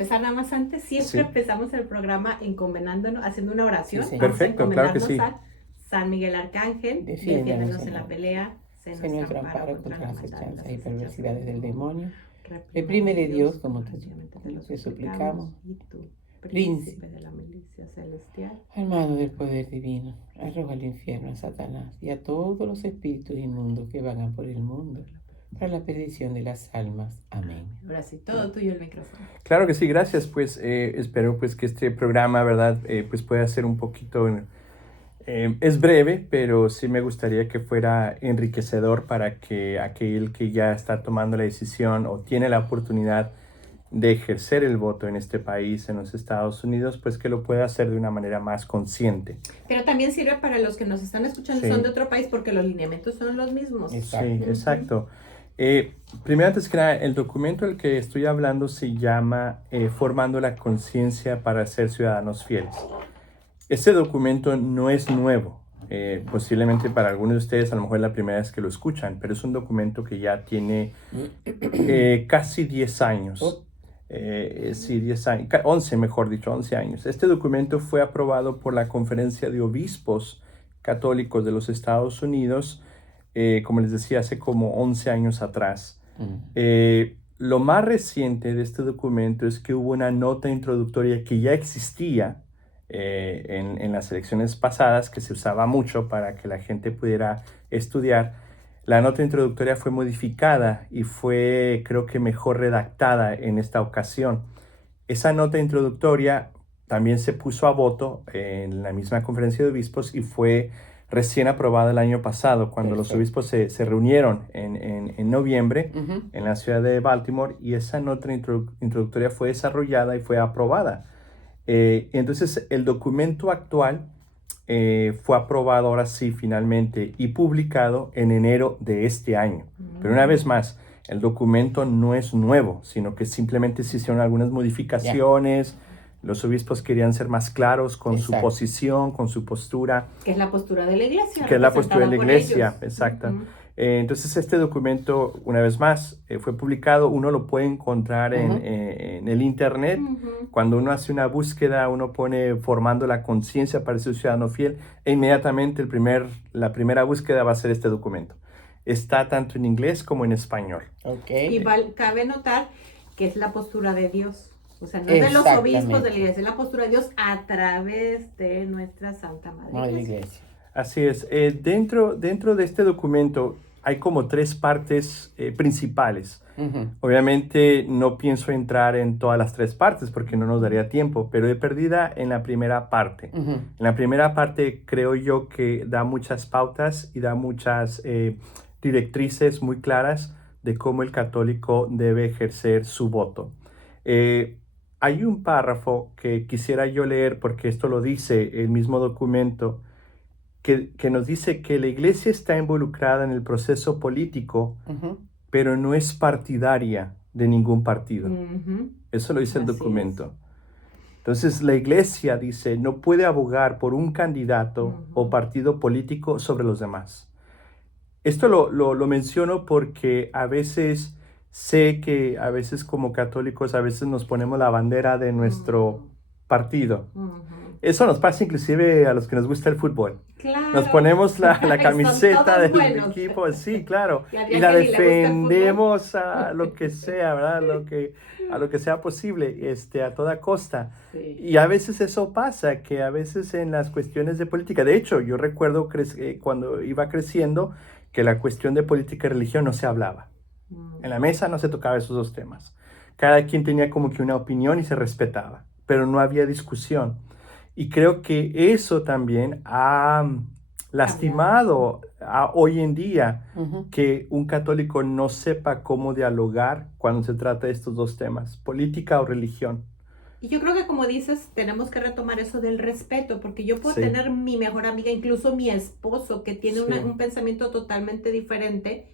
empezar nada más antes, siempre Sí. empezamos el programa encomendándonos, haciendo una oración. Sí, sí. Vamos a Perfecto, claro que encomendarnos sí. a San Miguel Arcángel, Defiéndenos, defiéndenos en la Señor. pelea, sé Sé nuestro amparo contra contra la las maldad y acechanzas las y perversidades del demonio. Reprímele, Reprímele, Dios, como te te suplicamos, y tú, príncipe de la milicia celestial, Armado del poder divino, arroja al infierno a Satanás y a todos los espíritus inmundos que vagan por el mundo para la perdición de las almas. Amén. Ahora sí, todo tuyo el micrófono. Claro que sí, gracias. Pues espero pues que este programa, ¿verdad? Pues pueda ser un poquito... es breve, pero sí me gustaría que fuera enriquecedor para que aquel que ya está tomando la decisión o tiene la oportunidad de ejercer el voto en este país, en los Estados Unidos, pues que lo pueda hacer de una manera más consciente. Pero también sirve para los que nos están escuchando, Sí. son de otro país, porque los lineamientos son los mismos. Exacto. Sí, exacto. Primero, antes que nada, el documento del que estoy hablando se llama Formando la conciencia para ser ciudadanos fieles. Este documento no es nuevo. Posiblemente para algunos de ustedes a lo mejor es la primera vez que lo escuchan, pero es un documento que ya tiene casi 10 años. Sí, 10 años, 11 mejor dicho, 11 años. Este documento fue aprobado por la Conferencia de Obispos Católicos de los Estados Unidos, como les decía, hace como 11 años atrás. Lo más reciente de este documento es que hubo una nota introductoria que ya existía en las elecciones pasadas, que se usaba mucho para que la gente pudiera estudiar. La nota introductoria fue modificada y fue, creo que, mejor redactada en esta ocasión. Esa nota introductoria también se puso a voto en la misma Conferencia de Obispos y fue recién aprobada el año pasado, cuando los obispos se reunieron en noviembre en la ciudad de Baltimore, y esa nota introductoria fue desarrollada y fue aprobada. Entonces, el documento actual fue aprobado ahora sí finalmente y publicado en enero de este año. Pero una vez más, el documento no es nuevo, sino que simplemente se hicieron algunas modificaciones. Los obispos querían ser más claros con su posición, con su postura. Que es la postura de la iglesia. Que es la postura de la iglesia, ellos. exacto. Entonces este documento, una vez más, fue publicado. Uno lo puede encontrar en el internet. Cuando uno hace una búsqueda, uno pone formando la conciencia para ser ciudadano fiel, e inmediatamente la primera búsqueda va a ser este documento. Está tanto en inglés como en español. Y cabe notar que es la postura de Dios. O sea, no es de los obispos de la iglesia, es la postura de Dios a través de nuestra Santa Madre Iglesia. Así es. Dentro de este documento hay como 3 partes principales. Obviamente no pienso entrar en todas las 3 partes porque no nos daría tiempo, pero de perdida en la primera parte. En la primera parte creo yo que da muchas pautas y da muchas directrices muy claras de cómo el católico debe ejercer su voto. Hay un párrafo que quisiera yo leer porque esto lo dice el mismo documento, que nos dice que la iglesia está involucrada en el proceso político, pero no es partidaria de ningún partido. Eso lo dice el documento. Entonces la iglesia, dice, no puede abogar por un candidato o partido político sobre los demás. Esto lo menciono porque a veces sé que a veces como católicos a veces nos ponemos la bandera de nuestro partido. Eso nos pasa inclusive a los que nos gusta el fútbol. Claro. Nos ponemos la camiseta del equipo, sí, claro, y la defendemos a lo que sea, ¿verdad? A lo que sea posible, a toda costa. Sí. Y a veces eso pasa, que a veces en las cuestiones de política, de hecho, yo recuerdo cuando iba creciendo, que la cuestión de política y religión no se hablaba. En la mesa no se tocaba esos 2 temas. Cada quien tenía como que una opinión y se respetaba, pero no había discusión. Y creo que eso también ha lastimado hoy en día que un católico no sepa cómo dialogar cuando se trata de estos 2 temas, política o religión. Y yo creo que, como dices, tenemos que retomar eso del respeto, porque yo puedo tener mi mejor amiga, incluso mi esposo, que tiene un pensamiento totalmente diferente,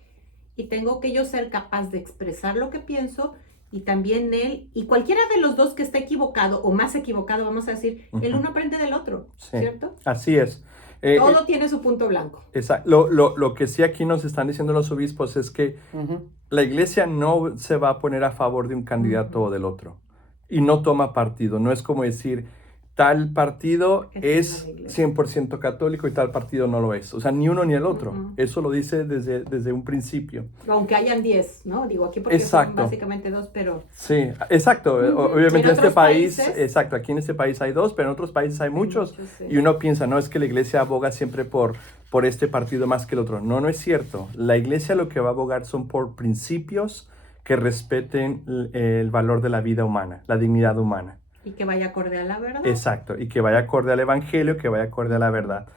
y tengo que yo ser capaz de expresar lo que pienso, y también él, y cualquiera de los 2 que esté equivocado, o más equivocado, vamos a decir, el uno aprende del otro, ¿cierto? Así es. Todo tiene su punto blanco. Exacto. Lo que sí aquí nos están diciendo los obispos es que la iglesia no se va a poner a favor de un candidato o del otro. y no toma partido. No es como decir, tal partido es 100% católico y tal partido no lo es. O sea, ni uno ni el otro. Eso lo dice desde un principio. Aunque hayan 10, ¿no? Digo, aquí porque son básicamente 2, pero... Sí, exacto. Obviamente en este país, países... exacto, aquí en este país hay 2, pero en otros países hay muchos. Sí. Y uno piensa, no, es que la iglesia aboga siempre por este partido más que el otro. No, no es cierto. La iglesia lo que va a abogar son por principios que respeten el valor de la vida humana, la dignidad humana. Y que vaya acorde a la verdad. Exacto, y que vaya acorde al evangelio, que vaya acorde a la verdad.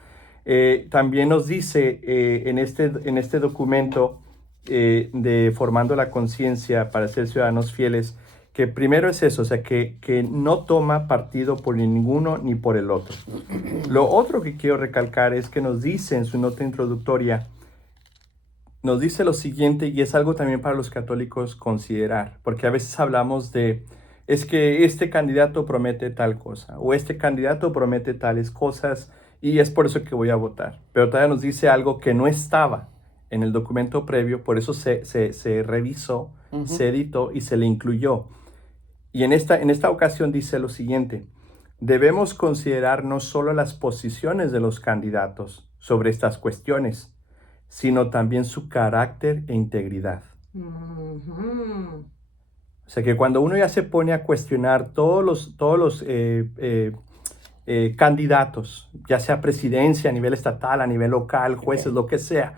También nos dice en este documento de Formando la Conciencia para ser ciudadanos fieles, que primero es eso, o sea, que no toma partido por ninguno ni por el otro. Lo otro que quiero recalcar es que nos dice en su nota introductoria, nos dice lo siguiente, y es algo también para los católicos considerar, porque a veces hablamos de, es que este candidato promete tal cosa, o este candidato promete tales cosas, y es por eso que voy a votar. Pero todavía nos dice algo que no estaba en el documento previo, por eso se revisó, se editó y se le incluyó. Y en esta ocasión dice lo siguiente, debemos considerar no solo las posiciones de los candidatos sobre estas cuestiones, sino también su carácter e integridad. O sea que cuando uno ya se pone a cuestionar todos los candidatos, ya sea presidencia a nivel estatal, a nivel local, jueces, lo que sea,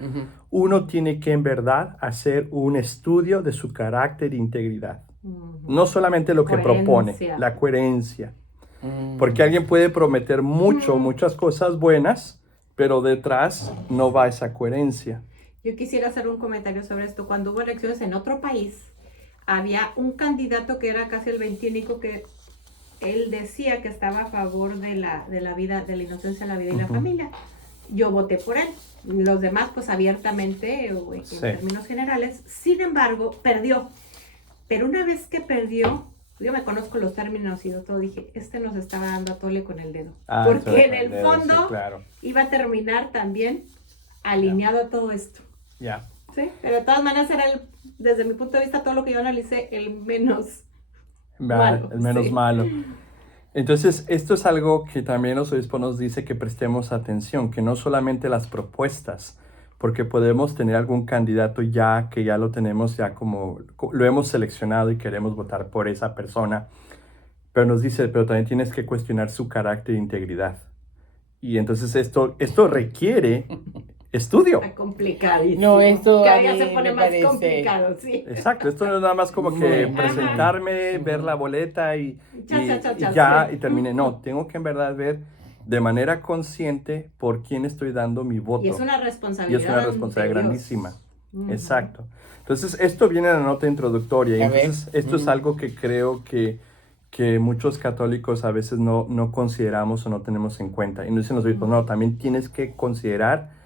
uno tiene que en verdad hacer un estudio de su carácter e integridad. No solamente lo que propone, la coherencia. Porque alguien puede prometer muchas cosas buenas, pero detrás no va esa coherencia. Yo quisiera hacer un comentario sobre esto. Cuando hubo elecciones en otro país, había un candidato que era casi el 21 que él decía que estaba a favor de la vida, de la inocencia, la vida y la familia. Yo voté por él. Los demás, pues abiertamente o en términos generales. Sin embargo, perdió. Pero una vez que perdió, yo me conozco los términos y todo, dije, nos estaba dando a tole con el dedo. Porque en el fondo iba a terminar también alineado a todo esto. Ya. Sí, pero de todas maneras era, desde mi punto de vista, todo lo que yo analicé, el menos malo. El menos malo. Entonces, esto es algo que también los obispos nos dice que prestemos atención, que no solamente las propuestas, porque podemos tener algún candidato que ya lo tenemos, ya como lo hemos seleccionado y queremos votar por esa persona, pero nos dice, pero también tienes que cuestionar su carácter e integridad. Y entonces esto requiere estudio. Está complicadísimo. No, esto cada día se pone más complicado, sí. Exacto, esto no es nada más como que presentarme, ver la boleta y termine. No, tengo que en verdad ver de manera consciente por quién estoy dando mi voto. Y es una responsabilidad. Grandísima. Exacto. Entonces, esto viene en la nota introductoria. Y entonces, esto es algo que creo que muchos católicos a veces no consideramos o no tenemos en cuenta. Y nos dicen los obispos, no, también tienes que considerar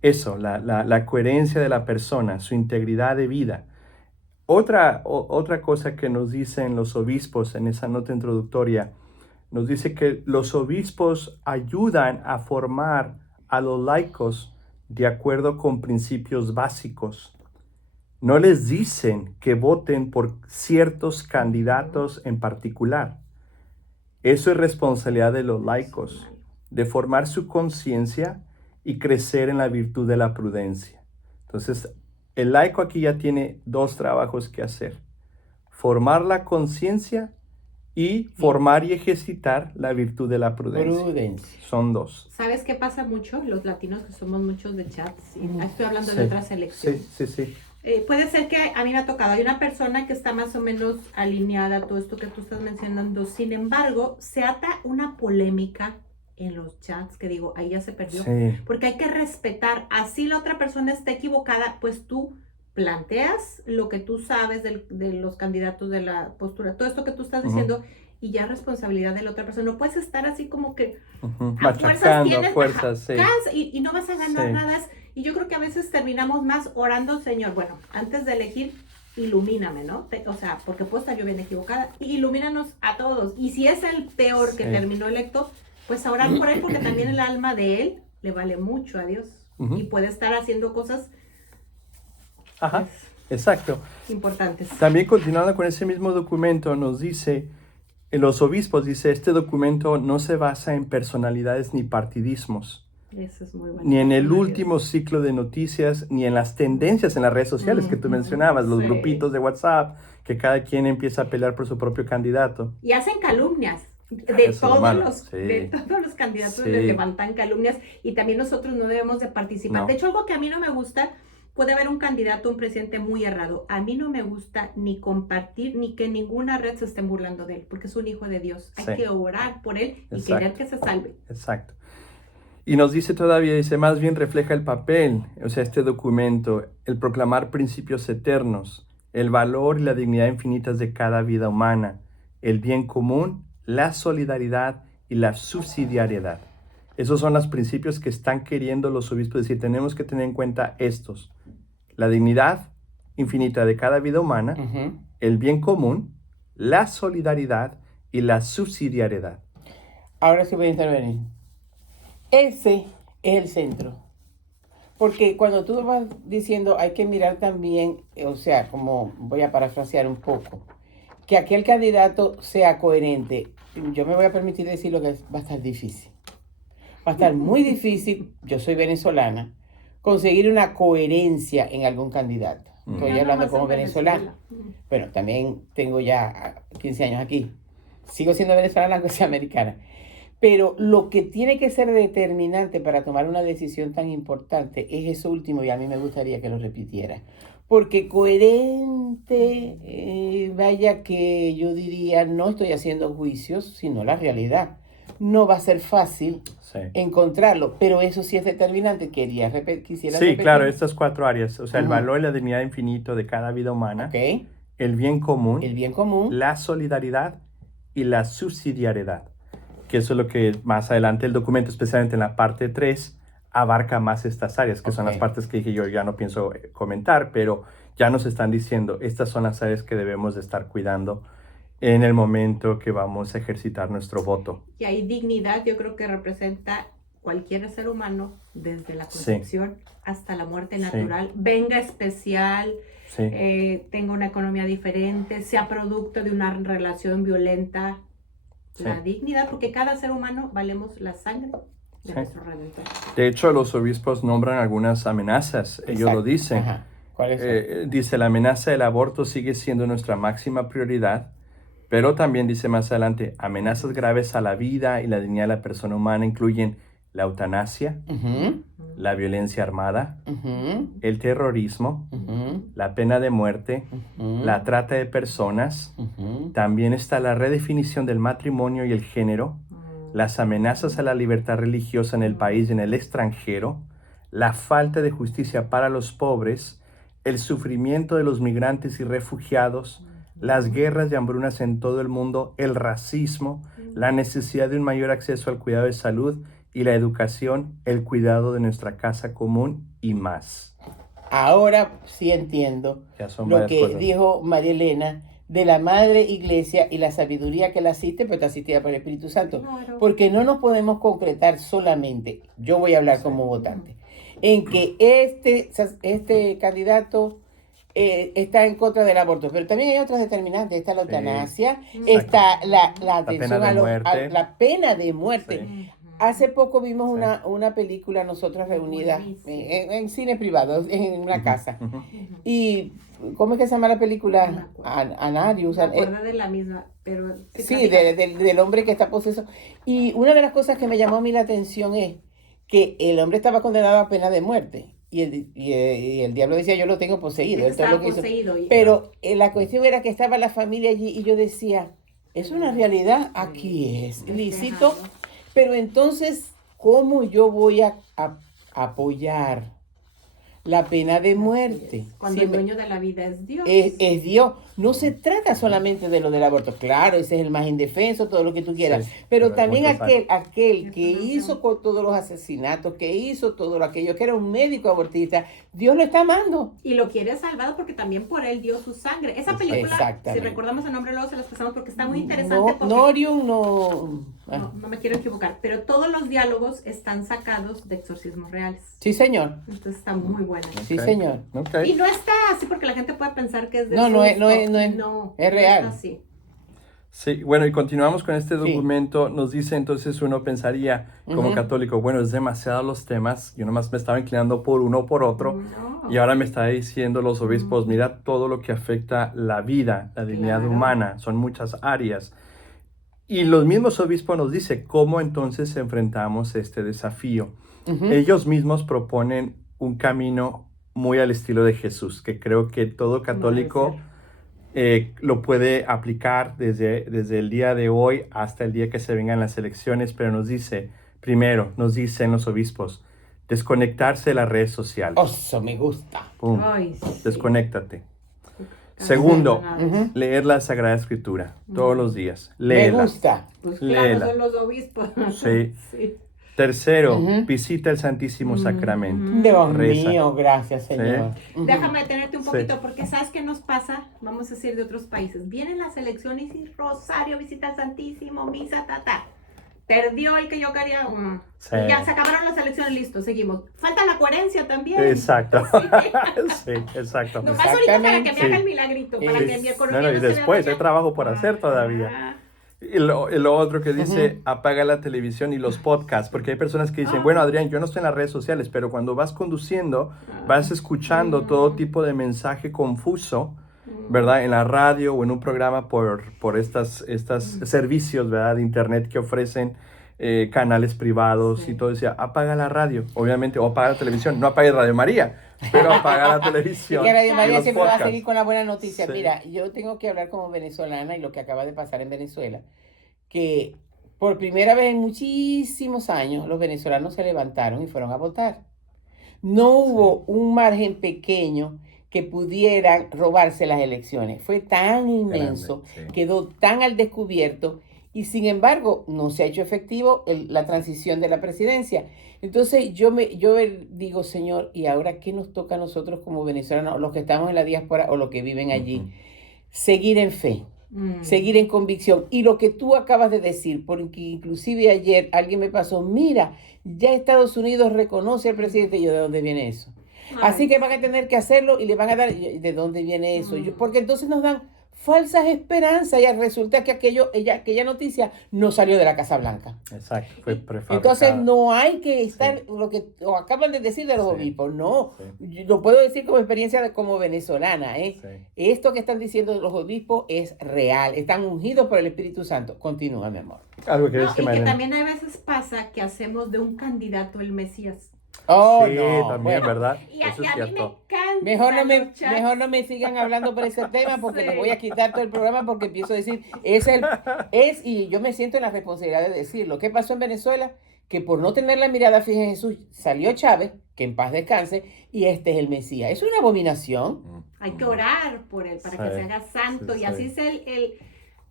eso, la coherencia de la persona, su integridad de vida. Otra cosa que nos dicen los obispos en esa nota introductoria, nos dice que los obispos ayudan a formar a los laicos de acuerdo con principios básicos. No les dicen que voten por ciertos candidatos en particular. Eso es responsabilidad de los laicos, de formar su conciencia y crecer en la virtud de la prudencia. Entonces, el laico aquí ya tiene 2 trabajos que hacer. Formar la conciencia y formar y ejercitar la virtud de la prudencia. Son 2. ¿Sabes qué pasa mucho? Los latinos que somos muchos de chats, y estoy hablando de otras elecciones. Sí. Puede ser que a mí me ha tocado, hay una persona que está más o menos alineada a todo esto que tú estás mencionando, sin embargo, se ata una polémica en los chats que digo, ahí ya se perdió, porque hay que respetar, así la otra persona está equivocada, pues tú planteas lo que tú sabes de los candidatos, de la postura, todo esto que tú estás diciendo, y ya responsabilidad de la otra persona. No puedes estar así como que machacando fuerzas, y no vas a ganar nada. Y yo creo que a veces terminamos más orando, Señor, bueno, antes de elegir, ilumíname, ¿no? O sea, porque puedo estar yo bien equivocada, ilumínanos a todos. Y si es el peor que terminó electo, pues a orar por él, porque también el alma de él le vale mucho a Dios. Y puede estar haciendo cosas exacto. Importantes. También continuando con ese mismo documento, nos dice los obispos, dice, este documento no se basa en personalidades ni partidismos, Eso es muy bueno. ni en el último ciclo de noticias, ni en las tendencias en las redes sociales que tú mencionabas, los grupitos de WhatsApp, que cada quien empieza a pelear por su propio candidato. Y hacen calumnias. De Sí. todos los candidatos Sí. les levantan calumnias y también nosotros no debemos de participar. No. De hecho, algo que a mí no me gusta, puede haber un candidato, un presidente muy errado. A mí no me gusta ni compartir ni que ninguna red se estén burlando de él, porque es un hijo de Dios. Hay Sí. que orar por él y Exacto. querer que se salve. Exacto. Y nos dice todavía, dice, más bien refleja el papel, o sea, este documento, el proclamar principios eternos, el valor y la dignidad infinitas de cada vida humana, el bien común, la solidaridad y la subsidiariedad. Esos son los principios que están queriendo los obispos decir. Tenemos que tener en cuenta estos: la dignidad infinita de cada vida humana, el bien común, la solidaridad y la subsidiariedad. Ahora sí voy a intervenir. Ese es el centro. Porque cuando tú vas diciendo hay que mirar también, o sea, como voy a parafrasear un poco, que aquel candidato sea coherente. Yo me voy a permitir decir lo que va a estar difícil. Va a estar muy difícil, yo soy venezolana, conseguir una coherencia en algún candidato. Estoy hablando como venezolana. Bueno, también tengo ya 15 años aquí. Sigo siendo venezolana, aunque sea americana. Pero lo que tiene que ser determinante para tomar una decisión tan importante es eso último, y a mí me gustaría que lo repitiera. Porque coherente, vaya que yo diría, no estoy haciendo juicios, sino la realidad. No va a ser fácil encontrarlo, pero eso sí es determinante. Quisiera repetir. Claro, estas 4 áreas, o sea, el valor y la dignidad infinito de cada vida humana, el bien común, la solidaridad y la subsidiariedad. Que eso es lo que más adelante el documento, especialmente en la parte 3, abarca más estas áreas, que son las partes que dije yo ya no pienso comentar, pero ya nos están diciendo, estas son las áreas que debemos de estar cuidando en el momento que vamos a ejercitar nuestro voto. Y ahí dignidad yo creo que representa cualquier ser humano, desde la concepción hasta la muerte natural, venga especial, tenga una economía diferente, sea producto de una relación violenta. La dignidad, porque cada ser humano valemos la sangre de nuestro Redentor. De hecho, los obispos nombran algunas amenazas. Ellos lo dicen. ¿Cuáles son? Dice, la amenaza del aborto sigue siendo nuestra máxima prioridad, pero también dice más adelante, amenazas graves a la vida y la dignidad de la persona humana incluyen la eutanasia, la violencia armada, el terrorismo, la pena de muerte, la trata de personas. También está la redefinición del matrimonio y el género, las amenazas a la libertad religiosa en el país y en el extranjero, la falta de justicia para los pobres, el sufrimiento de los migrantes y refugiados, las guerras y hambrunas en todo el mundo, el racismo, la necesidad de un mayor acceso al cuidado de salud y la educación, el cuidado de nuestra casa común y más. Ahora sí entiendo lo que dijo María Elena de la Madre Iglesia y la sabiduría que la asiste, pero está asistida por el Espíritu Santo. Claro. Porque no nos podemos concretar solamente, yo voy a hablar como votante, en que este candidato está en contra del aborto, pero también hay otras determinantes. Está la eutanasia, está la atención a la pena de muerte. Sí. Hace poco vimos una película nosotras reunidas en cine privado, en una casa. Y ¿cómo es que se llama la película? Anarius. Me acuerdo de la misma, pero... Sí, del hombre que está poseso. Y una de las cosas que me llamó a mí la atención es que el hombre estaba condenado a pena de muerte. Y el diablo decía, yo lo tengo poseído. Estaba poseído. Pero la cuestión era que estaba la familia allí y yo decía, es una realidad, aquí es lícito. Pero entonces, ¿cómo yo voy a apoyar la pena de muerte? Cuando el dueño de la vida es Dios. Es Dios. No se trata solamente de lo del aborto. Claro, ese es el más indefenso, todo lo que tú quieras. Pero también aquel que hizo con todos los asesinatos, que hizo todo aquello, que era un médico abortista, Dios lo está amando. Y lo quiere salvado porque también por él dio su sangre. Esa película, si recordamos el nombre, luego se las pasamos porque está muy interesante. No me quiero equivocar, pero todos los diálogos están sacados de exorcismos reales. Sí, señor. Entonces está muy buena. Sí, señor. Y no está así porque la gente puede pensar que es de no es real. No está así. Sí, bueno, y continuamos con este documento. Nos dice entonces, uno pensaría como católico, bueno, es demasiado los temas, yo nomás me estaba inclinando por uno o por otro, y ahora me está diciendo los obispos, mira todo lo que afecta la vida, la dignidad humana, son muchas áreas. Y los mismos obispos nos dicen cómo entonces enfrentamos este desafío. Ellos mismos proponen un camino muy al estilo de Jesús, que creo que todo católico lo puede aplicar desde el día de hoy hasta el día que se vengan las elecciones, pero nos dice, primero, nos dicen los obispos, desconectarse de las redes sociales. Eso me gusta. Pum, Ay, sí. Desconéctate. Segundo, leer la Sagrada Escritura todos los días. Léela. Me gusta. Pues claro, Léela. son los obispos. Sí. Sí. Tercero, visita el Santísimo Sacramento. Dios Reza. mío, gracias, Señor. Déjame detenerte un Sí. poquito, porque ¿sabes qué nos pasa? Vamos a decir de otros países. Vienen las elecciones y Rosario visita al Santísimo, misa, Perdió el que yo quería. Sí. Y ya se acabaron las elecciones, listo, seguimos. Falta la coherencia también. Exacto. Sí, exacto. Nomás ahorita para que me haga Sí. el milagrito, para que mi economía No, y no se después vaya. hay trabajo por hacer todavía. Ah. Y lo otro que dice, apaga la televisión y los podcasts, porque hay personas que dicen, bueno, Adrián, yo no estoy en las redes sociales, pero cuando vas conduciendo, vas escuchando todo tipo de mensaje confuso, ¿verdad? En la radio o en un programa por estas servicios, ¿verdad? De internet que ofrecen canales privados y todo. Decía, apaga la radio, obviamente, o apaga la televisión. No apagues Radio María, pero apaga la televisión. Y que Radio y María los siempre va a podcasts. seguir con la buena noticia. Sí. Mira, yo tengo que hablar como venezolana y lo que acaba de pasar en Venezuela, que por primera vez en muchísimos años los venezolanos se levantaron y fueron a votar. No hubo un margen pequeño que pudieran robarse las elecciones. Fue tan inmenso, Grande, sí. quedó tan al descubierto y sin embargo no se ha hecho efectivo la transición de la presidencia. Entonces yo digo, Señor, ¿y ahora qué nos toca a nosotros como venezolanos, los que estamos en la diáspora o los que viven allí? Seguir en fe, seguir en convicción. Y lo que tú acabas de decir, porque inclusive ayer alguien me pasó, mira, ya Estados Unidos reconoce al presidente. Y yo, ¿de dónde viene eso? Así que van a tener que hacerlo y le van a dar, ¿de dónde viene eso? Porque entonces nos dan falsas esperanzas y resulta que aquella noticia no salió de la Casa Blanca. Exacto, fue prefabricada. Entonces no hay que estar, lo que acaban de decir de los obispos, no. Yo lo puedo decir como experiencia como venezolana, ¿eh? Sí. Esto que están diciendo los obispos es real, están ungidos por el Espíritu Santo. Continúa, mi amor. Algo que No, decir, y que Mariana. también a veces pasa que hacemos de un candidato el Mesías. Oh, Sí, no. también, Bueno, ¿verdad? Y a Eso es mí me cierto. encanta. mejor no me sigan hablando por ese tema porque Sí. les voy a quitar todo el programa porque empiezo a decir, y yo me siento en la responsabilidad de decirlo. ¿Qué pasó en Venezuela? Que por no tener la mirada fija en Jesús, salió Chávez, que en paz descanse, y este es el Mesías. Es una abominación. Hay que orar por él para que Sí, se haga santo. sí, Y así sí. es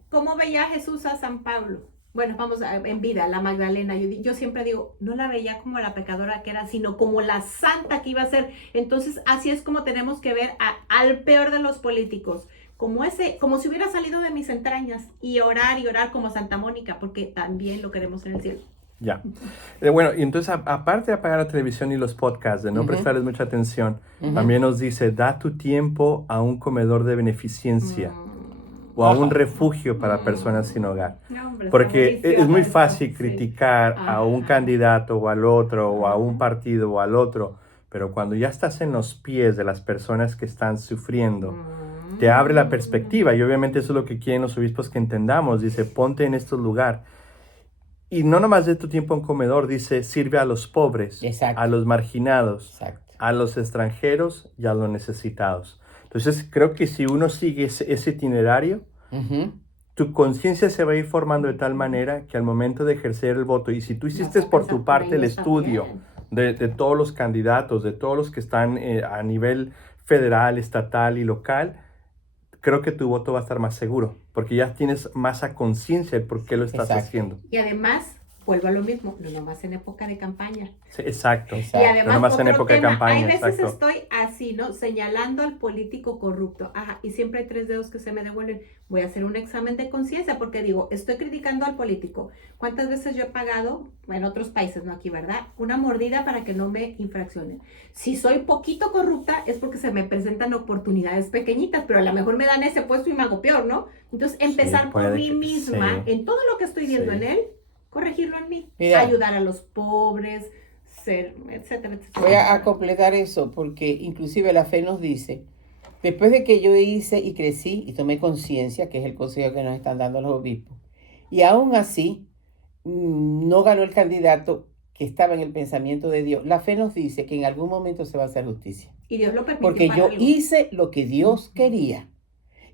¿cómo veía Jesús a San Pablo? Bueno, en vida, la Magdalena. Yo siempre digo, no la veía como la pecadora que era, sino como la santa que iba a ser. Entonces, así es como tenemos que ver al peor de los políticos. Como si hubiera salido de mis entrañas y orar como Santa Mónica, porque también lo queremos en el cielo. Ya. Bueno, y entonces, aparte de apagar la televisión y los podcasts, de no prestarles mucha atención, también nos dice, da tu tiempo a un comedor de beneficencia o a un refugio para personas sin hogar. No, hombre, está Porque buenísimo es muy eso, fácil sí. criticar a un Ajá. candidato o al otro, o a un partido o al otro, pero cuando ya estás en los pies de las personas que están sufriendo, te abre la perspectiva, y obviamente eso es lo que quieren los obispos que entendamos. Dice, ponte en estos lugares. Y no nomás de tu tiempo en comedor, dice, sirve a los pobres, Exacto. a los marginados, Exacto. a los extranjeros y a los necesitados. Entonces, creo que si uno sigue ese itinerario, tu conciencia se va a ir formando de tal manera que al momento de ejercer el voto, y si tú hiciste Vas a por pensar tu por parte el ellos estudio también. de todos los candidatos, de todos los que están a nivel federal, estatal y local, creo que tu voto va a estar más seguro, porque ya tienes más a conciencia de por qué lo estás Exacto. haciendo. Y además, vuelvo a lo mismo, no nomás en época de campaña. Sí, exacto. Y además, No nomás en otro época de tema, campaña, hay veces exacto. estoy así, ¿no? Señalando al político corrupto. Ajá, y siempre hay 3 dedos que se me devuelven. Voy a hacer un examen de conciencia porque digo, estoy criticando al político. ¿Cuántas veces yo he pagado, en otros países, no aquí, ¿verdad? Una mordida para que no me infraccionen. Si soy poquito corrupta es porque se me presentan oportunidades pequeñitas, pero a lo mejor me dan ese puesto y me hago peor, ¿no? Entonces, empezar por mí misma, en todo lo que estoy viendo en él, corregirlo en mí, Mira, ayudar a los pobres, etcétera, etcétera. Voy a completar eso porque inclusive la fe nos dice, después de que yo hice y crecí y tomé conciencia, que es el consejo que nos están dando los obispos, y aún así no ganó el candidato que estaba en el pensamiento de Dios, la fe nos dice que en algún momento se va a hacer justicia. Y Dios lo permitió Porque para yo algo. hice lo que Dios quería.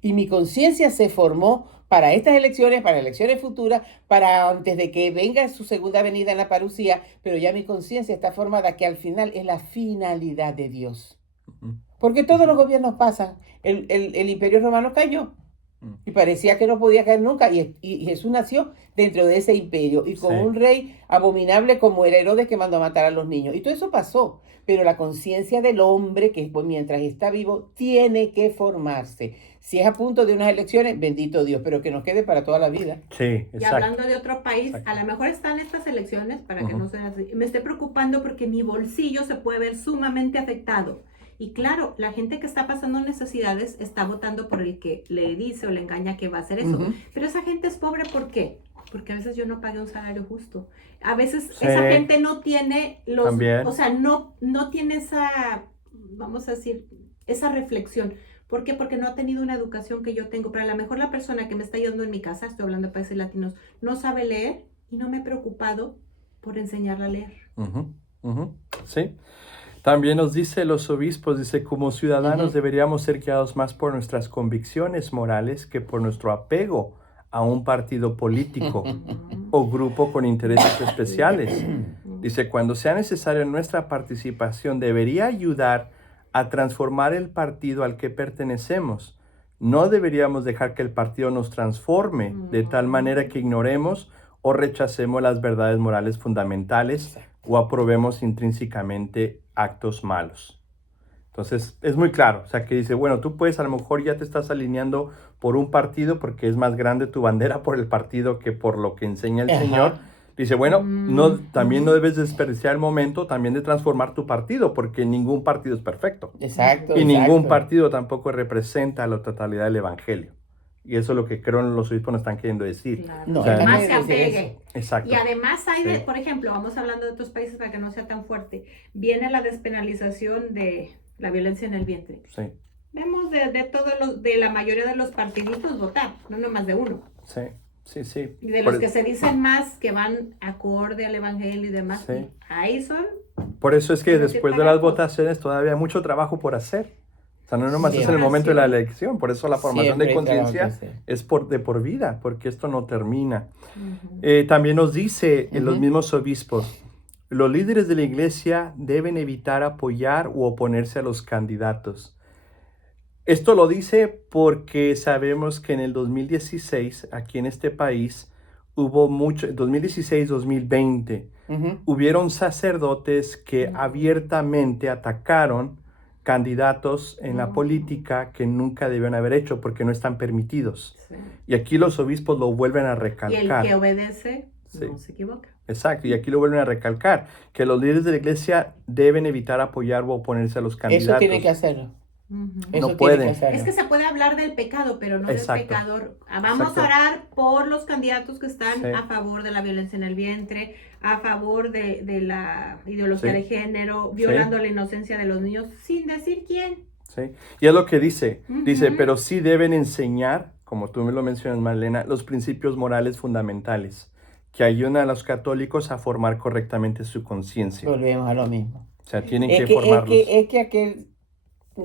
Y mi conciencia se formó para estas elecciones, para elecciones futuras, para antes de que venga su segunda venida en la parucía, pero ya mi conciencia está formada que al final es la finalidad de Dios. Porque todos los gobiernos pasan. El Imperio Romano cayó y parecía que no podía caer nunca. Y Jesús nació dentro de ese imperio y con un rey abominable como era Herodes que mandó a matar a los niños. Y todo eso pasó. Pero la conciencia del hombre, que pues, mientras está vivo, tiene que formarse. Si es a punto de unas elecciones, bendito Dios, pero que nos quede para toda la vida. Sí, exacto. Y hablando de otro país, a lo mejor están estas elecciones, para que no sea así, me esté preocupando porque mi bolsillo se puede ver sumamente afectado. Y claro, la gente que está pasando necesidades está votando por el que le dice o le engaña que va a hacer eso. Pero esa gente es pobre, ¿por qué? Porque a veces yo no pagué un salario justo. A veces esa gente no tiene o sea, no tiene esa, vamos a decir, esa reflexión. ¿Por qué? Porque no ha tenido una educación que yo tengo. Pero a lo mejor la persona que me está ayudando en mi casa, estoy hablando de países latinos, no sabe leer y no me he preocupado por enseñarla a leer. Sí. También nos dice los obispos, dice, como ciudadanos deberíamos ser guiados más por nuestras convicciones morales que por nuestro apego a un partido político o grupo con intereses especiales. Dice, cuando sea necesario nuestra participación debería ayudar a transformar el partido al que pertenecemos. No deberíamos dejar que el partido nos transforme de tal manera que ignoremos o rechacemos las verdades morales fundamentales o aprobemos intrínsecamente actos malos. Entonces, es muy claro, o sea, que dice, bueno, tú puedes, a lo mejor ya te estás alineando por un partido porque es más grande tu bandera por el partido que por lo que enseña el Señor. Dice, bueno, también no debes desperdiciar el momento también de transformar tu partido, porque ningún partido es perfecto. Exacto. Y ningún partido tampoco representa la totalidad del Evangelio. Y eso es lo que creo los obispos nos están queriendo decir. Claro. No, o sea, más se apegue. Exacto. Y además hay por ejemplo, vamos hablando de otros países para que no sea tan fuerte, viene la despenalización de la violencia en el vientre. Sí. Vemos de la mayoría de los partiditos votar, no nomás de uno. Sí. Y de los que se dicen más que van acorde al evangelio y demás, y ahí son. Por eso es que después de las votaciones todavía hay mucho trabajo por hacer. O sea, no nomás es en el momento de la elección, por eso la formación de conciencia es de por vida, porque esto no termina. También nos dice en los mismos obispos, los líderes de la iglesia deben evitar apoyar u oponerse a los candidatos. Esto lo dice porque sabemos que en el 2016, aquí en este país, hubo 2016-2020, hubieron sacerdotes que abiertamente atacaron candidatos en la política que nunca debían haber hecho porque no están permitidos. Sí. Y aquí los obispos lo vuelven a recalcar. Y el que obedece no se equivoca. Exacto, y aquí lo vuelven a recalcar, que los líderes de la iglesia deben evitar apoyar o oponerse a los candidatos. Eso tiene que hacerlo. No pueden. Es que se puede hablar del pecado, pero no del pecador. Vamos a orar por los candidatos que están a favor de la violencia en el vientre, a favor de la ideología de género, violando la inocencia de los niños, sin decir quién. Sí, y es lo que dice, pero sí deben enseñar, como tú me lo mencionas, Marlena, los principios morales fundamentales que ayudan a los católicos a formar correctamente su conciencia. Volvemos a lo mismo. O sea, tienen que formarlos. Es que aquel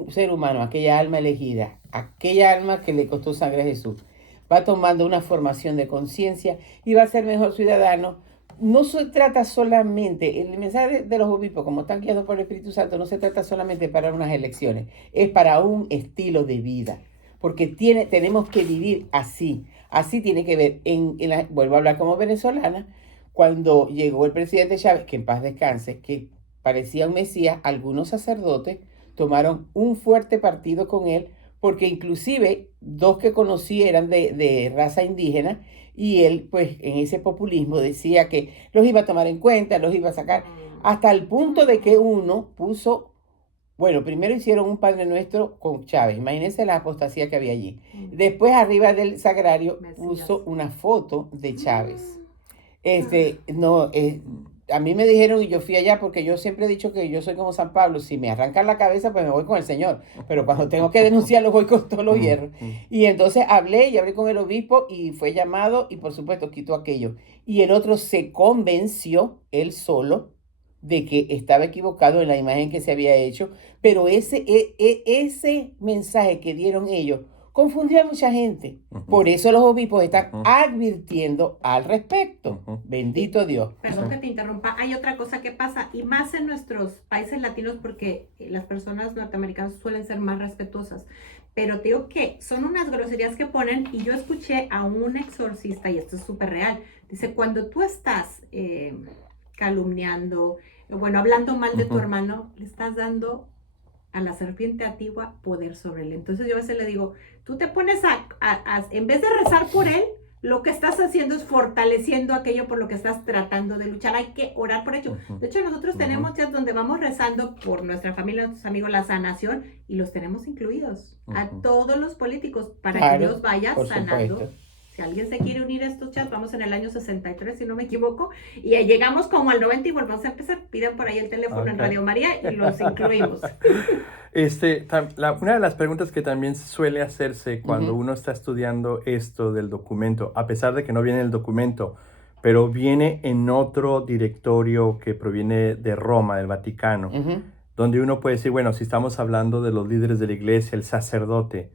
ser humano, aquella alma elegida, aquella alma que le costó sangre a Jesús, va tomando una formación de conciencia y va a ser mejor ciudadano. No se trata solamente, el mensaje de los obispos, como están guiados por el Espíritu Santo, no se trata solamente para unas elecciones, es para un estilo de vida, porque tenemos que vivir así tiene que ver, vuelvo a hablar como venezolana, cuando llegó el presidente Chávez, que en paz descanse, que parecía un mesías, algunos sacerdotes tomaron un fuerte partido con él, porque inclusive dos que conocí eran de raza indígena, y él, pues, en ese populismo decía que los iba a tomar en cuenta, los iba a sacar, hasta el punto de que uno puso, bueno, primero hicieron un Padre Nuestro con Chávez, imagínense la apostasía que había allí. Después, arriba del sagrario, puso una foto de Chávez. No, a mí me dijeron, y yo fui allá porque yo siempre he dicho que yo soy como San Pablo, si me arrancan la cabeza, pues me voy con el Señor, pero cuando tengo que denunciarlo, voy con todos los hierros. Y entonces hablé con el obispo y fue llamado y por supuesto quitó aquello. Y el otro se convenció, él solo, de que estaba equivocado en la imagen que se había hecho, pero ese mensaje que dieron ellos confundió a mucha gente. Por eso los obispos están advirtiendo al respecto. Bendito Dios. Perdón que te interrumpa. Hay otra cosa que pasa, y más en nuestros países latinos, porque las personas norteamericanas suelen ser más respetuosas. Pero te digo que son unas groserías que ponen, y yo escuché a un exorcista, y esto es súper real. Dice, cuando tú estás calumniando, bueno, hablando mal de tu hermano, le estás dando a la serpiente antigua poder sobre él. Entonces yo a veces le digo, tú te pones en vez de rezar por él, lo que estás haciendo es fortaleciendo aquello por lo que estás tratando de luchar. Hay que orar por ello. De hecho, nosotros tenemos días donde vamos rezando por nuestra familia, nuestros amigos, la sanación, y los tenemos incluidos. A todos los políticos, para que Dios vaya sanando. Supuesto. Si alguien se quiere unir a estos chats, vamos en el año 63, si no me equivoco, y llegamos como al 90 y volvemos a empezar. Pidan por ahí el teléfono en Radio María y los incluimos. Una de las preguntas que también suele hacerse cuando uno está estudiando esto del documento, a pesar de que no viene en el documento, pero viene en otro directorio que proviene de Roma, del Vaticano, donde uno puede decir, bueno, si estamos hablando de los líderes de la iglesia, el sacerdote,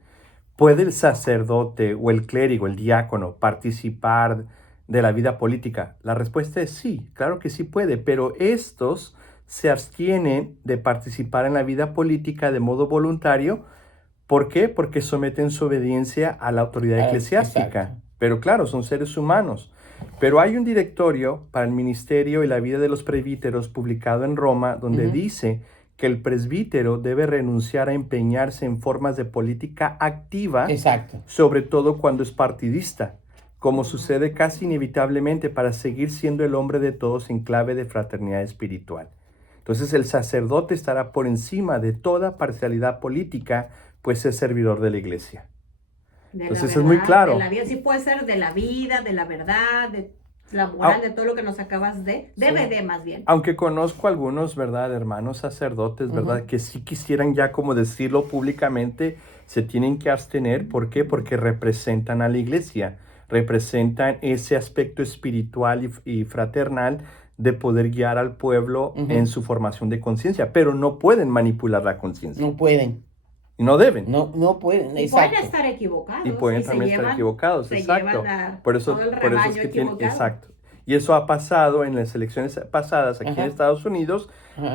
¿puede el sacerdote o el clérigo, el diácono, participar de la vida política? La respuesta es sí, claro que sí puede, pero estos se abstienen de participar en la vida política de modo voluntario. ¿Por qué? Porque someten su obediencia a la autoridad eclesiástica. Exacto. Pero claro, son seres humanos. Pero hay un directorio para el ministerio y la vida de los presbíteros publicado en Roma donde dice que el presbítero debe renunciar a empeñarse en formas de política activa, sobre todo cuando es partidista, como sucede casi inevitablemente para seguir siendo el hombre de todos en clave de fraternidad espiritual. Entonces el sacerdote estará por encima de toda parcialidad política, pues es servidor de la iglesia. Entonces es muy claro. De la vida, sí puede ser de la vida, de la verdad, de la moral, de todo lo que nos acabas de más bien. Aunque conozco algunos, ¿verdad? Hermanos sacerdotes, ¿verdad? Que sí quisieran ya como decirlo públicamente, se tienen que abstener. ¿Por qué? Porque representan a la iglesia, representan ese aspecto espiritual y fraternal de poder guiar al pueblo en su formación de conciencia, pero no pueden manipular la conciencia. No pueden. No deben. No pueden. Y pueden estar equivocados. Y pueden también estar equivocados, exacto. Por eso es que tienen, exacto. Y eso ha pasado en las elecciones pasadas aquí en Estados Unidos,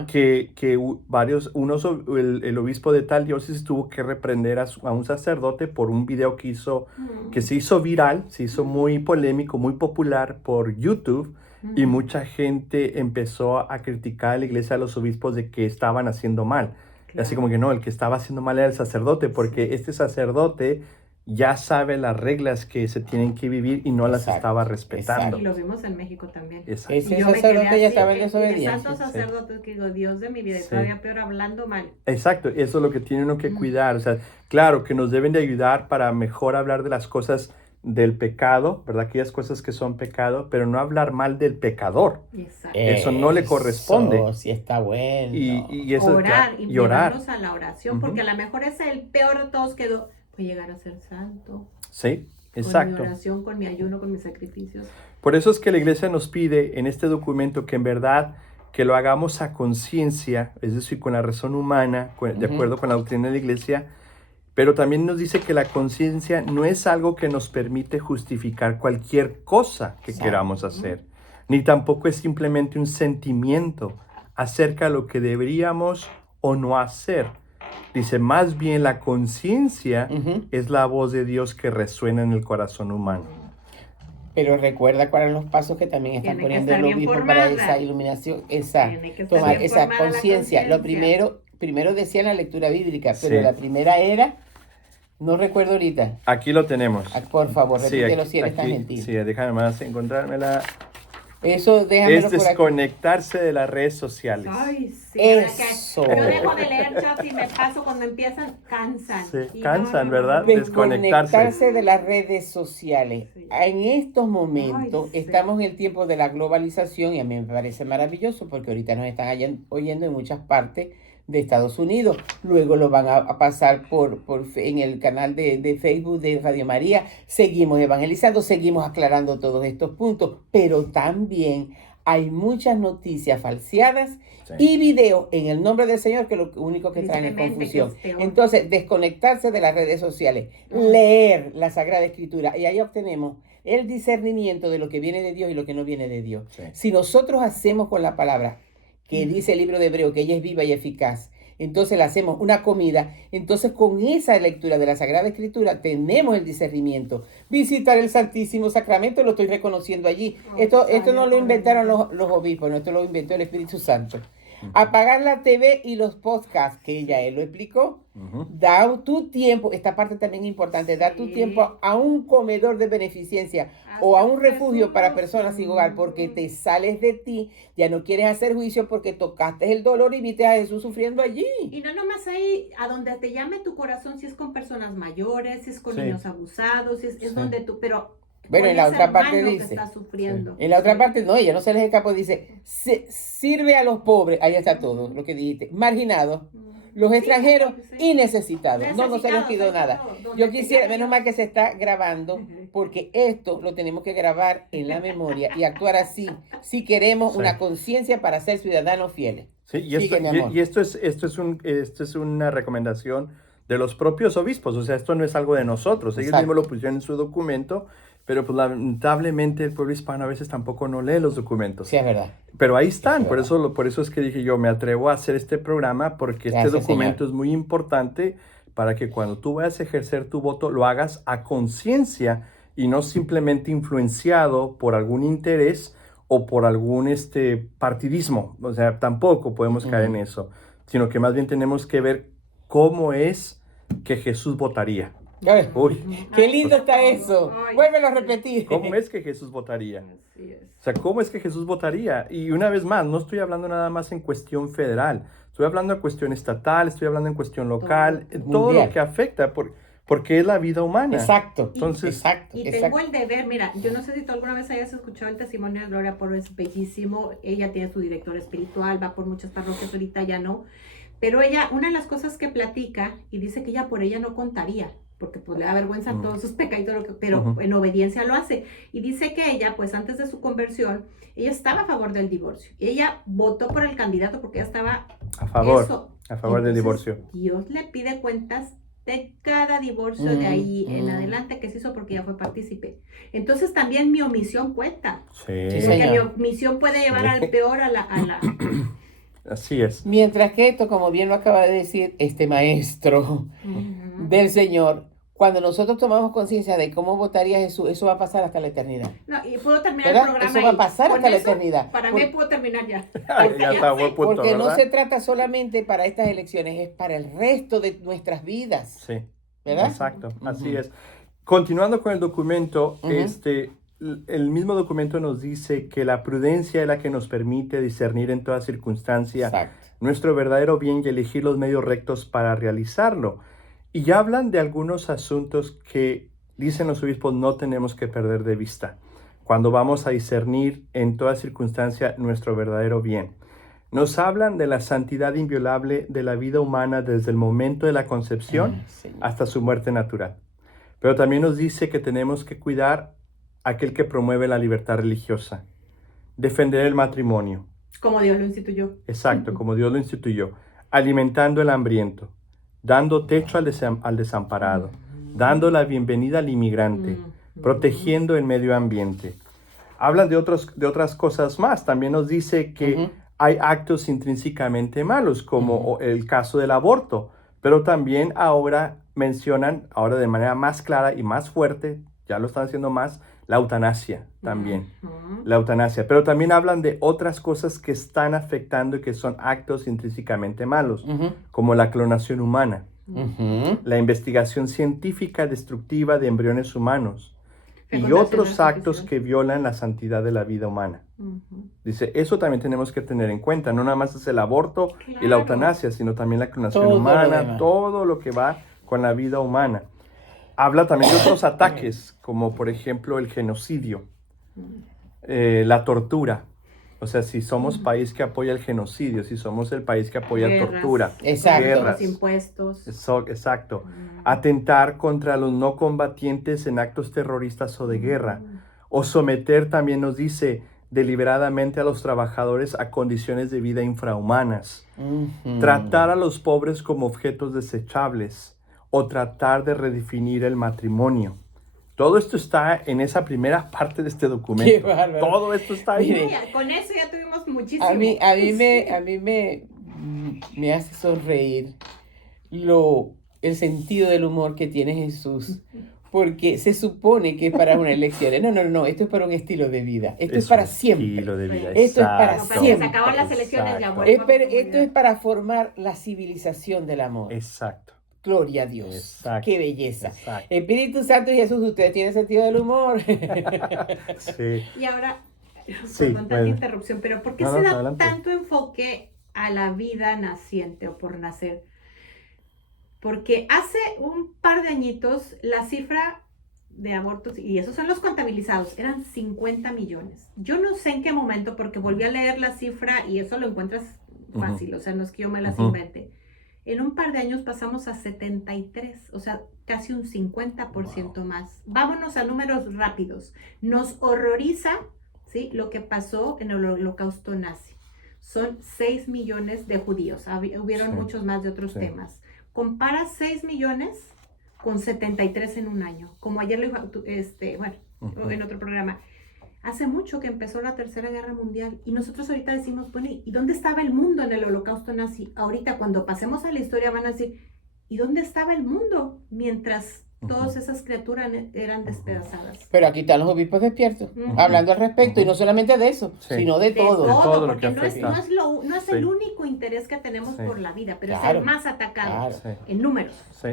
que el obispo de tal diócesis tuvo que reprender a un sacerdote por un video que hizo, que se hizo viral, se hizo muy polémico, muy popular por YouTube, y mucha gente empezó a criticar a la iglesia, a los obispos, de que estaban haciendo mal. Así como que no, el que estaba haciendo mal era el sacerdote, porque este sacerdote ya sabe las reglas que se tienen que vivir y no las estaba respetando. Y lo vimos en México también. Ese sacerdote ya estaba en desobediencia. Santos sacerdotes que digo, Dios de mi vida, y todavía peor hablando mal. Exacto, eso es lo que tiene uno que cuidar. O sea, claro que nos deben de ayudar para mejor hablar de las cosas del pecado, ¿verdad? Aquellas cosas que son pecado, pero no hablar mal del pecador. Exacto. Eso no le corresponde. Eso sí está bueno. Y eso, orar, y orar a la oración, porque a lo mejor es el peor de todos que puede llegar a ser santo. Sí, exacto. Con mi oración, con mi ayuno, con mis sacrificios. Por eso es que la iglesia nos pide en este documento que en verdad que lo hagamos a conciencia, es decir, con la razón humana, de acuerdo con la doctrina de la iglesia. Pero también nos dice que la conciencia no es algo que nos permite justificar cualquier cosa que queramos hacer, ni tampoco es simplemente un sentimiento acerca de lo que deberíamos o no hacer. Dice, más bien la conciencia es la voz de Dios que resuena en el corazón humano. Pero recuerda cuáles son los pasos que también están Tiene que poniendo el estar bien obispo para formada. esa iluminación, esa, Tiene que estar tomar bien esa formada la conciencia. Lo conciencia. primero decía la lectura bíblica, pero Sí. la primera era, no recuerdo ahorita. Aquí lo tenemos. Por favor, Sí, repítelo si eres tan aquí, gentil. sí, déjame más encontrármela. Eso déjamelo Es por aquí. desconectarse de las redes sociales. Ay, sí. Eso. Yo dejo de leer chats y me paso cuando empiezan, cansan. Sí, Y cansan, ¿verdad? Desconectarse de las redes sociales. Sí. En estos momentos Ay, sí. estamos en el tiempo de la globalización y a mí me parece maravilloso porque ahorita nos están oyendo en muchas partes de Estados Unidos. Luego lo van a pasar en el canal de Facebook de Radio María. Seguimos evangelizando, seguimos aclarando todos estos puntos, pero también hay muchas noticias falseadas Sí. y videos en el nombre del Señor que lo único que traen es Tristemente, confusión. que es peor. Entonces, desconectarse de las redes sociales, leer la Sagrada Escritura y ahí obtenemos el discernimiento de lo que viene de Dios y lo que no viene de Dios. Sí. Si nosotros hacemos con la palabra que dice el libro de Hebreo que ella es viva y eficaz, entonces le hacemos una comida, entonces con esa lectura de la Sagrada Escritura tenemos el discernimiento. Visitar el Santísimo Sacramento, lo estoy reconociendo allí. Esto no lo inventaron los obispos, no, esto lo inventó el Espíritu Santo. Apagar la TV y los podcasts, que ella él lo explicó. Ujú. Da tu tiempo, esta parte también es importante, da tu Sí. tiempo a un comedor de beneficencia o a un refugio para personas sin hogar, porque te sales de ti, ya no quieres hacer juicio porque tocaste el dolor y viste a Jesús sufriendo allí. Y no nomás ahí, a donde te llame tu corazón, si es con personas mayores, si es con Sí. niños abusados, si es Sí. donde tú, pero Bueno, con en la ese otra parte hermano que dice, está sufriendo. En la otra parte, no, ella no se les escapó, dice, sirve a los pobres, ahí está todo lo que dijiste, marginados, los Sí, extranjeros sí. y necesitados. No se les quedó Necesitados, nada. sobre todo, Yo donde quisiera, te menos llame mal que se está grabando, Ujú. porque esto lo tenemos que grabar en la memoria y actuar así, si queremos Sí. una conciencia para ser ciudadanos fieles. Sí, y esto, Sigue, mi amor. y esto es una recomendación de los propios obispos, o sea, esto no es algo de nosotros, ellos Exacto. mismos lo pusieron en su documento, pero pues lamentablemente el pueblo hispano a veces tampoco no lee los documentos. Sí, es verdad. Pero ahí están, Es por eso es que dije yo, me atrevo a hacer este programa, porque este Gracias, documento Señor. es muy importante para que cuando tú vayas a ejercer tu voto, lo hagas a conciencia y no simplemente influenciado por algún interés o por algún partidismo. O sea, tampoco podemos caer en eso, sino que más bien tenemos que ver cómo es que Jesús votaría. Ay, Uy, qué lindo está eso. Ay, Vuélvelo a sí. repetir. ¿cómo es que Jesús votaría? Así es. O sea, ¿cómo es que Jesús votaría? Y una vez más, no estoy hablando nada más en cuestión federal, estoy hablando en cuestión estatal, estoy hablando en cuestión local, en todo Mundial. lo que afecta, porque es la vida humana. Exacto. Entonces- exacto. Y exacto. tengo el deber, mira, yo no sé si tú alguna vez hayas escuchado el testimonio de Gloria Porro, es bellísimo. Ella tiene su director espiritual, va por muchas parroquias, ahorita ya no. Pero ella, una de las cosas que platica, y dice que ella por ella no contaría, porque pues le da vergüenza todos sus pecados, pero Ujú. en obediencia lo hace. Y dice que ella, pues antes de su conversión, ella estaba a favor del divorcio. Y ella votó por el candidato porque ella estaba A favor, eso. a favor del Entonces, divorcio. Dios le pide cuentas de cada divorcio de ahí en adelante que se hizo porque ella fue partícipe. Entonces también mi omisión cuenta. Sí, Sí, Porque mi señor. omisión puede llevar al peor a la así es. Mientras que esto, como bien lo acaba de decir este maestro Ujú. del Señor, cuando nosotros tomamos conciencia de cómo votaría Jesús, eso va a pasar hasta la eternidad. No, y puedo terminar el ¿Verdad? programa Eso va a ahí. pasar Con hasta la eso, eternidad. Para Por- mí puedo terminar ya. Ya está, buen punto, Porque no ¿verdad? se trata solamente para estas elecciones, es para el resto de nuestras vidas. Sí, ¿Verdad? exacto, así Ujú. es. Continuando con el documento, Ujú. el mismo documento nos dice que la prudencia es la que nos permite discernir en toda circunstancia Exacto. nuestro verdadero bien y elegir los medios rectos para realizarlo. Y ya hablan de algunos asuntos que, dicen los obispos, no tenemos que perder de vista cuando vamos a discernir en toda circunstancia nuestro verdadero bien. Nos hablan de la santidad inviolable de la vida humana desde el momento de la concepción Ay, Señor. hasta su muerte natural. Pero también nos dice que tenemos que cuidar a aquel que promueve la libertad religiosa, defender el matrimonio, Como Dios lo instituyó. exacto, como Dios lo instituyó, alimentando el hambriento, dando techo al desamparado, dando la bienvenida al inmigrante, protegiendo el medio ambiente. Hablan de otras cosas más. También nos dice que Ujú. hay actos intrínsecamente malos, como el caso del aborto, pero también ahora mencionan, ahora de manera más clara y más fuerte, ya lo están haciendo más, la eutanasia también. Ujú. La eutanasia, pero también hablan de otras cosas que están afectando y que son actos intrínsecamente malos, Ujú, como la clonación humana, ujú. la investigación científica destructiva de embriones humanos y Fecundación otros actos artificial. que violan la santidad de la vida humana. Ujú. Dice, eso también tenemos que tener en cuenta, no nada más es el aborto y la Claro. eutanasia, sino también la clonación Todo lo humana, demás. todo lo que va con la vida humana. Habla también de otros ataques, como por ejemplo el genocidio, la tortura. O sea, si somos país que apoya el genocidio, si somos el país que apoya la Guerras, tortura, Exacto. guerras. Los impuestos. Exacto. Atentar contra los no combatientes en actos terroristas o de guerra. O someter, también nos dice, deliberadamente a los trabajadores a condiciones de vida infrahumanas. Ujú. Tratar a los pobres como objetos desechables. O tratar de redefinir el matrimonio. Todo esto está en esa primera parte de este documento. Qué bárbaro. Todo esto está ahí. Mire, Mira, con eso ya tuvimos muchísimo. A mí me hace sonreír el sentido del humor que tiene Jesús, porque se supone que es para una elección. No, esto es para un estilo de vida. Esto es para un siempre. estilo de vida, Esto es para exacto. Cuando siempre. se acaban las elecciones ya Exacto. Esto es para formar la civilización del amor. Exacto. Gloria a Dios. Exacto. Qué belleza. Exacto. Espíritu Santo y Jesús, ¿usted tiene sentido del humor? Sí. Y ahora, Sí, perdón, tanta bueno. interrupción, pero ¿por qué No, se no, da adelante. tanto enfoque a la vida naciente o por nacer? Porque hace un par de añitos la cifra de abortos, y esos son los contabilizados, eran 50 millones. Yo no sé en qué momento, porque volví a leer la cifra y eso lo encuentras fácil, o sea, no es que yo me las invente. En un par de años pasamos a 73, o sea, casi un 50% más. Vámonos a números rápidos. Nos horroriza, ¿sí?, lo que pasó en el Holocausto nazi. Son 6 millones de judíos. Hubieron Sí, muchos más de otros sí. temas. Compara 6 millones con 73 en un año. Como ayer lo bueno, en otro programa. Hace mucho que empezó la Tercera Guerra Mundial y nosotros ahorita decimos, bueno, ¿y dónde estaba el mundo en el Holocausto nazi? Ahorita cuando pasemos a la historia van a decir, ¿y dónde estaba el mundo mientras todas esas criaturas eran despedazadas? Pero aquí están los obispos despiertos, Ujú. hablando al respecto, y no solamente de eso, Sí. sino de todo. todo lo porque que no es, afecta. no es Sí. el único interés que tenemos Sí. por la vida, pero es Claro. el más atacado Claro. Sí. en números. Sí.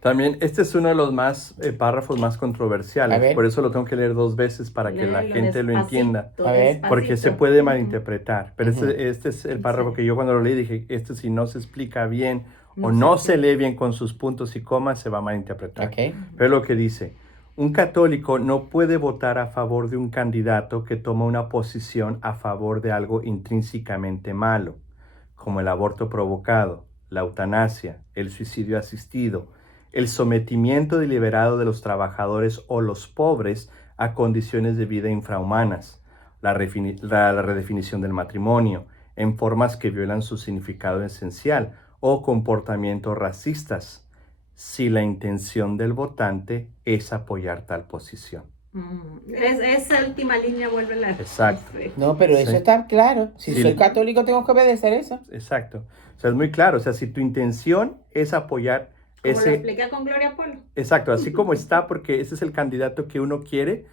También este es uno de los más párrafos más A controversiales, ver. por eso lo tengo que leer 2 veces para que la Léelo gente lo entienda, despacito, A ver. despacito. porque se puede Ujú. malinterpretar. Pero Ujú. este es el párrafo Sí. que yo cuando lo leí dije, este si no se explica bien o No no se se lee bien con sus puntos y comas, se va a malinterpretar. Ok. Pero lo que dice, un católico no puede votar a favor de un candidato que toma una posición a favor de algo intrínsecamente malo, como el aborto provocado, la eutanasia, el suicidio asistido, el sometimiento deliberado de los trabajadores o los pobres a condiciones de vida infrahumanas, la redefinición del matrimonio en formas que violan su significado esencial o comportamientos racistas, si la intención del votante es apoyar tal posición. Esa última línea vuelve la... Exacto. Sí. No, pero Sí. eso está claro. Si Sí. soy católico, tengo que obedecer eso. Exacto. O sea, es muy claro. O sea, si tu intención es apoyar Como lo ese... expliqué con Gloria Polo. Exacto, así como está, porque ese es el candidato que uno quiere,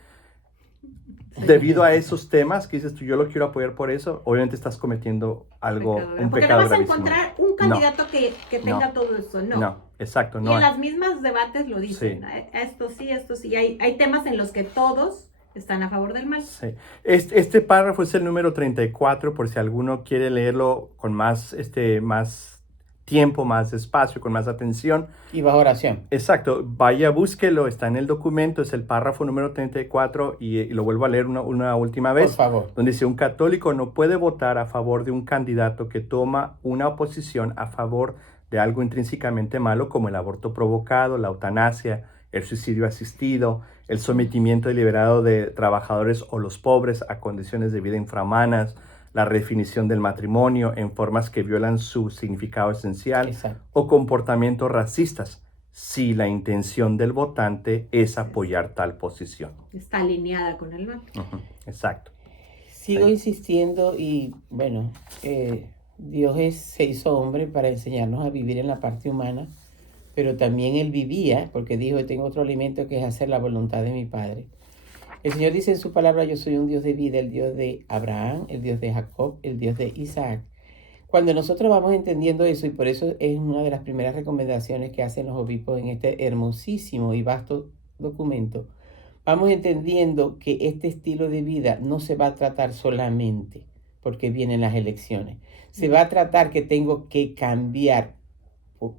debido a esos temas que dices tú, yo lo quiero apoyar por eso, obviamente estás cometiendo algo, un Porque pecado no vas a gravísimo. encontrar un candidato que tenga No. todo eso, no. No, exacto, Y no en hay. las mismas debates lo dicen, Sí. Esto sí. Hay temas en los que todos están a favor del mal. Sí. Este párrafo es el número 34, por si alguno quiere leerlo con más tiempo, más espacio, con más atención. Y bajo oración. Exacto, vaya, búsquelo, está en el documento, es el párrafo número 34 y lo vuelvo a leer una última vez. Por favor. Donde dice, un católico no puede votar a favor de un candidato que toma una oposición a favor de algo intrínsecamente malo como el aborto provocado, la eutanasia, el suicidio asistido, el sometimiento deliberado de trabajadores o los pobres a condiciones de vida infrahumanas, la redefinición del matrimonio en formas que violan su significado esencial Exacto. o comportamientos racistas, si la intención del votante es apoyar tal posición. Está alineada con el mal. Exacto. Sigo Sí. insistiendo y bueno, Dios se hizo hombre para enseñarnos a vivir en la parte humana pero también él vivía, porque dijo, tengo otro alimento que es hacer la voluntad de mi Padre. El Señor dice en su palabra, yo soy un Dios de vida, el Dios de Abraham, el Dios de Jacob, el Dios de Isaac. Cuando nosotros vamos entendiendo eso, y por eso es una de las primeras recomendaciones que hacen los obispos en este hermosísimo y vasto documento, vamos entendiendo que este estilo de vida no se va a tratar solamente porque vienen las elecciones. Se va a tratar que tengo que cambiar,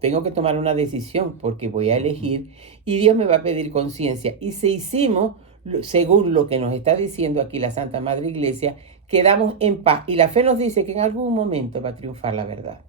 tengo que tomar una decisión porque voy a elegir y Dios me va a pedir conciencia. Y si hicimos, según lo que nos está diciendo aquí la Santa Madre Iglesia, quedamos en paz. Y la fe nos dice que en algún momento va a triunfar la verdad.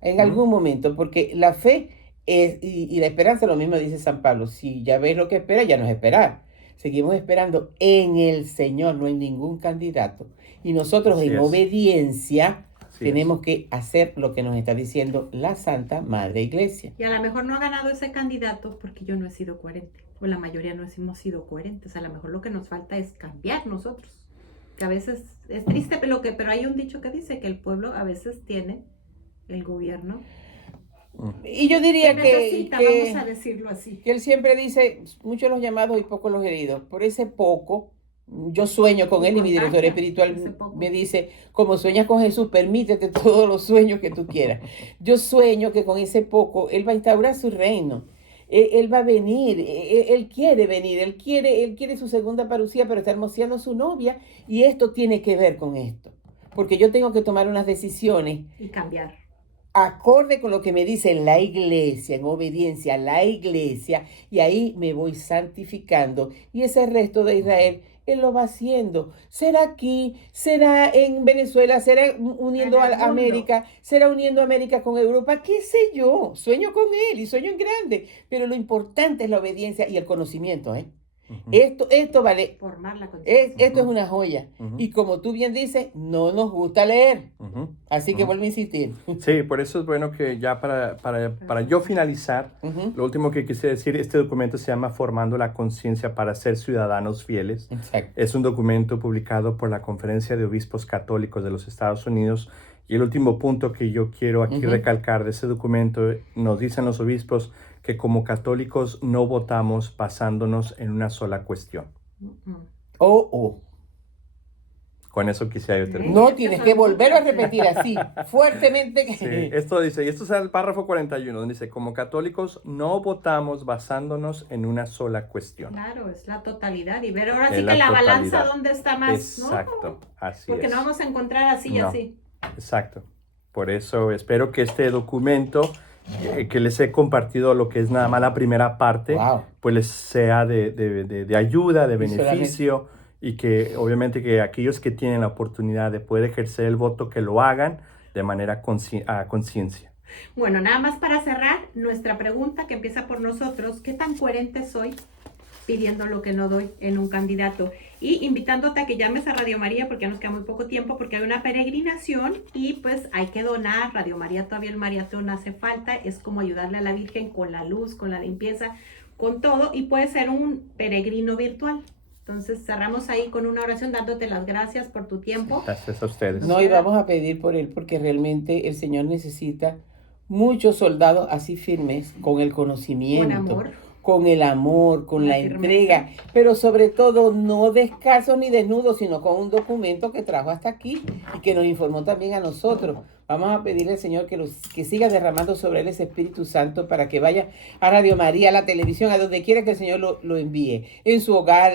En algún momento, porque la fe es, y la esperanza, lo mismo dice San Pablo, si ya ves lo que espera, ya no es esperar. Seguimos esperando en el Señor, no en ningún candidato. Y nosotros en obediencia tenemos que hacer lo que nos está diciendo la Santa Madre Iglesia. Y a lo mejor no ha ganado ese candidato porque yo no he sido coherente. O la mayoría no hemos sido coherentes. A lo mejor lo que nos falta es cambiar nosotros. Que a veces es triste, pero hay un dicho que dice que el pueblo a veces tiene el gobierno. Y yo diría que vamos a decirlo así, que él siempre dice, muchos los llamados y pocos los heridos. Por ese poco, yo sueño con él y mi director espiritual me dice, como sueñas con Jesús, permítete todos los sueños que tú quieras. Yo sueño que con ese poco, él va a instaurar su reino. Él va a venir, él quiere venir, él quiere su segunda parucía, pero está hermoseando a su novia y esto tiene que ver con esto. Porque yo tengo que tomar unas decisiones. Y cambiar. Acorde con lo que me dice la iglesia, en obediencia a la iglesia, y ahí me voy santificando. Y ese resto de Israel, él lo va haciendo. Será aquí, será en Venezuela, será uniendo a América, será uniendo a América con Europa, qué sé yo. Sueño con él y sueño en grande, pero lo importante es la obediencia y el conocimiento, ¿eh? Esto vale. Formar la conciencia. Esto es una joya. Y como tú bien dices, no nos gusta leer. Así que vuelvo a insistir. Sí, por eso es bueno que ya para yo finalizar, lo último que quise decir, este documento se llama Formando la Conciencia para ser ciudadanos fieles. Exacto. Es un documento publicado por la Conferencia de Obispos Católicos de los Estados Unidos. Y el último punto que yo quiero aquí recalcar de ese documento, nos dicen los obispos que como católicos no votamos basándonos en una sola cuestión. Con eso quisiera yo terminar. No, tienes que volverlo a repetir así, fuertemente. Sí, esto dice, y esto es el párrafo 41, donde dice, como católicos no votamos basándonos en una sola cuestión. Claro, es la totalidad. Y ver ahora sí que la balanza dónde está más, ¿no? Exacto, así porque es. no vamos a encontrar así y así. Exacto. Por eso espero que este documento que les he compartido, lo que es nada más la primera parte, pues les sea de ayuda, de beneficio, y que obviamente que aquellos que tienen la oportunidad de poder ejercer el voto, que lo hagan de manera a conciencia. Bueno, nada más para cerrar, nuestra pregunta que empieza por nosotros, ¿qué tan coherente soy pidiendo lo que no doy en un candidato? Y invitándote a que llames a Radio María, porque ya nos queda muy poco tiempo, porque hay una peregrinación y pues hay que donar. Radio María, todavía el maratón hace falta, es como ayudarle a la Virgen con la luz, con la limpieza, con todo, y puede ser un peregrino virtual. Entonces cerramos ahí con una oración dándote las gracias por tu tiempo. Gracias a ustedes. No, y vamos a pedir por él porque realmente el Señor necesita muchos soldados así firmes, con el conocimiento, con el amor, con la entrega, pero sobre todo no descalzos ni desnudos, sino con un documento que trajo hasta aquí y que nos informó también a nosotros. Vamos a pedirle al Señor que siga derramando sobre él ese Espíritu Santo para que vaya a Radio María, a la televisión, a donde quiera que el Señor lo envíe, en su hogar,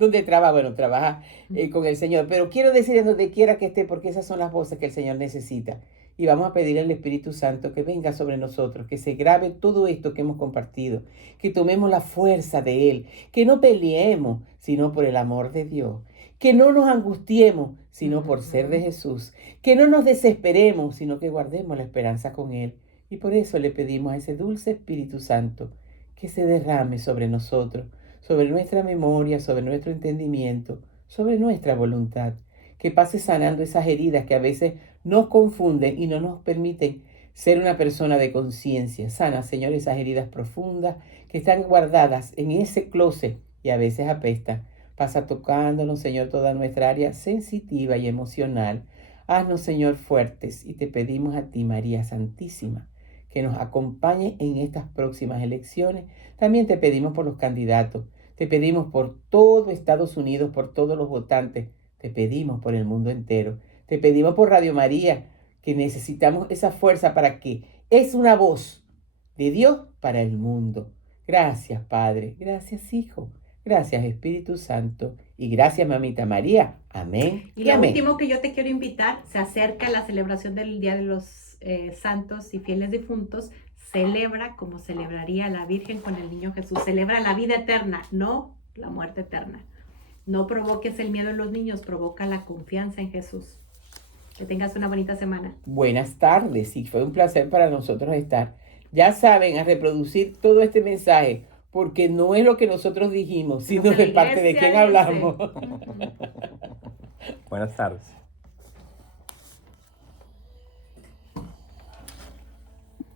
donde trabaja con el Señor. Pero quiero decir en donde quiera que esté, porque esas son las voces que el Señor necesita. Y vamos a pedirle al Espíritu Santo que venga sobre nosotros, que se grabe todo esto que hemos compartido, que tomemos la fuerza de Él, que no peleemos, sino por el amor de Dios, que no nos angustiemos, sino por ser de Jesús, que no nos desesperemos, sino que guardemos la esperanza con Él. Y por eso le pedimos a ese dulce Espíritu Santo que se derrame sobre nosotros, sobre nuestra memoria, sobre nuestro entendimiento, sobre nuestra voluntad, que pase sanando esas heridas que a veces nos confunden y no nos permiten ser una persona de conciencia. Sana, Señor, esas heridas profundas que están guardadas en ese closet y a veces apestan. Pasa tocándonos, Señor, toda nuestra área sensitiva y emocional. Haznos, Señor, fuertes y te pedimos a ti, María Santísima, que nos acompañe en estas próximas elecciones. También te pedimos por los candidatos, te pedimos por todo Estados Unidos, por todos los votantes, te pedimos por el mundo entero, te pedimos por Radio María, que necesitamos esa fuerza para que es una voz de Dios para el mundo. Gracias, Padre, gracias, Hijo, gracias, Espíritu Santo, y gracias, Mamita María. Amén Y lo amén. último que yo te quiero invitar, se acerca la celebración del Día de los Santos y Fieles Difuntos. Celebra como celebraría la Virgen con el Niño Jesús. Celebra la vida eterna, no la muerte eterna. No provoques el miedo en los niños, provoca la confianza en Jesús. Que tengas una bonita semana. Buenas tardes, y fue un placer para nosotros estar. Ya saben, a reproducir todo este mensaje, porque no es lo que nosotros dijimos, sino de parte de quién hablamos. Buenas tardes.